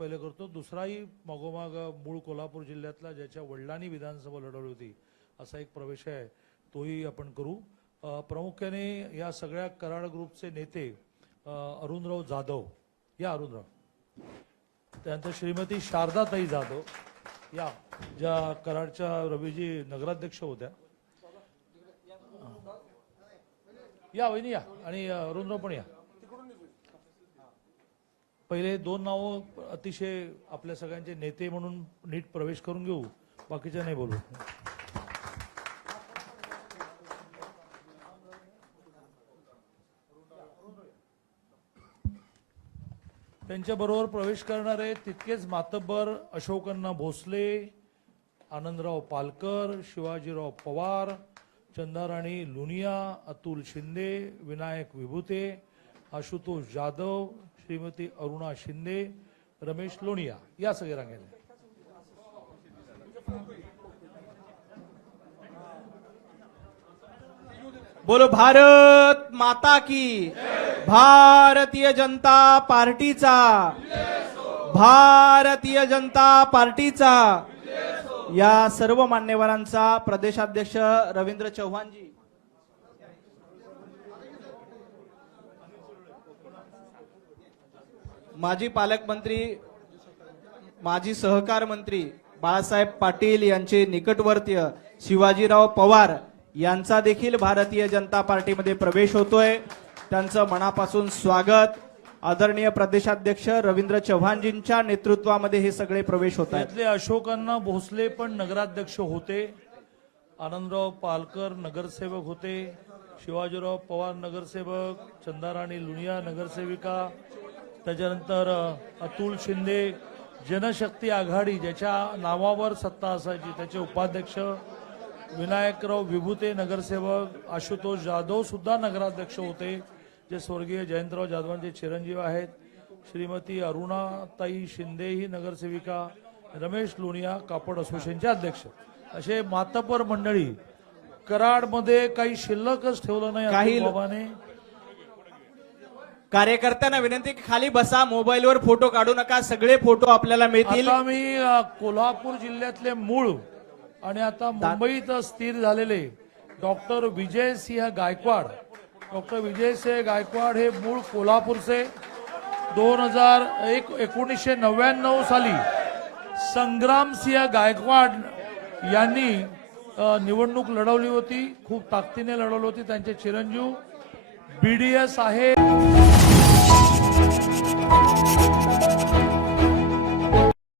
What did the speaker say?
पहिले करतो. दुसराही मागोमाग मूळ कोल्हापूर जिल्ह्यातला ज्याच्या वडिलांनी विधानसभा लढवली होती असा एक प्रवेश आहे तोही आपण करू. प्रामुख्याने या सगळ्या कराड ग्रुपचे नेते अरुणराव जाधव या अरुणराव. त्यानंतर श्रीमती शारदाताई जाधव या ज्या कराडच्या रवीजी नगराध्यक्ष होत्या. या वहिनी या आणि अरुणराव पण या. पहिले दोन नावं अतिशय आपल्या सगळ्यांचे नेते म्हणून नीट प्रवेश करून घेऊ बाकीच्या नाही बोलू. त्यांच्याबरोबर प्रवेश करणारे तितकेच मातब्बर अशोकन्ना भोसले आनंदराव पालकर शिवाजीराव पवार चंदाराणी लुनिया अतुल शिंदे विनायक विभूते आशुतोष जाधव श्रीमती अरुणा शिंदे रमेश लोणिया या सगळे रांगेने बोलो भारत माता की भारतीय जनता पार्टीचा भारतीय जनता पार्टीचा या सर्व मान्यवरांचा प्रदेशाध्यक्ष रवींद्र चव्हाणजी. माजी पालकमंत्री माजी सहकार मंत्री बाळासाहेब पाटील यांचे निकटवर्तीय शिवाजीराव पवार यांचा देखील भारतीय जनता पार्टीमध्ये प्रवेश होतोय. त्यांचं मनापासून स्वागत. आदरणीय प्रदेशाध्यक्ष रवींद्र चव्हाणजींच्या नेतृत्वामध्ये हे सगळे प्रवेश होत आहेत. अशोकांना भोसले पण नगराध्यक्ष होते. आनंदराव पालकर नगरसेवक होते. शिवाजीराव पवार नगरसेवक चंदाराणी लुनिया नगरसेविका त्याच्यानंतर अतुल शिंदे जनशक्ती आघाडी ज्याच्या नावावर सत्ता असायची त्याचे उपाध्यक्ष विनायकराव विभूते नगरसेवक आशुतोष जाधव सुद्धा नगराध्यक्ष होते जे स्वर्गीय जयंतराव जाधवांचे चिरंजीव आहेत. श्रीमती अरुणाताई शिंदे ही नगरसेविका रमेश लोणिया कापड असोसिएशनचे अध्यक्ष. असे मातपर मंडळी कराडमध्ये काही शिल्लकच ठेवलं नाही काही बाबाने. कार्यकर्त्यांना विनंती की खाली बसा मोबाईलवर फोटो काढू नका सगळे फोटो आपल्याला मिळतील. आता मी अ, कोल्हापूर जिल्ह्यातले मूळ आणि आता मुंबईत स्थिर झालेले डॉक्टर विजय सिंह गायकवाड. डॉक्टर विजय सिंह गायकवाड हे मूळ कोल्हापूरचे दोन हजार एक एकोणीसशे नव्याण्णव साली संग्रामसिंह गायकवाड यांनी अ, निवडणूक लढवली होती. खूप ताकदीने लढवली होती त्यांचे चिरंजीव. बीडीएस आहे. Thank you.